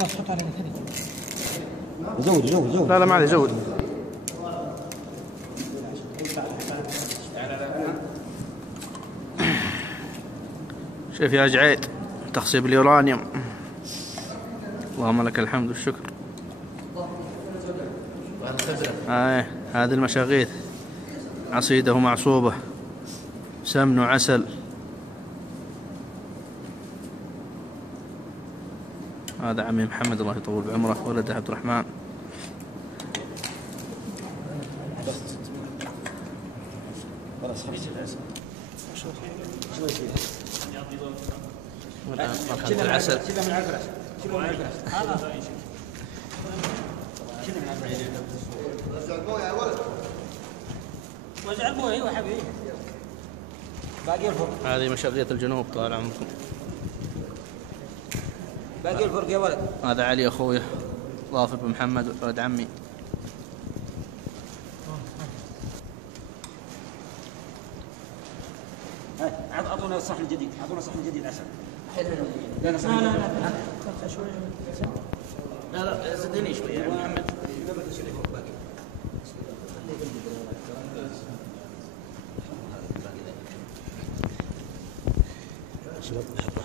خلاص حط على الثاني. زود. لا ما عليه زود. شوف يا جعيد تخصيب اليورانيوم. اللهم لك الحمد والشكر. هذه المشاغيث عصيدة ومعصوبة، سمن وعسل. هذا عمي محمد الله يطول بعمره، ولده عبد الرحمن. مرحبا العسل. وزع المويه. ايوه حبيبي. باقي الفرق. هذه مشاغيث الجنوب طال عمركم. باقي الفرق يا ولد. هذا علي اخويا ظافر بن محمد ولد عمي. اعطونا الصحن الجديد، اعطونا صحن جديد عسل. لا زدني شوي يا محمد. شباب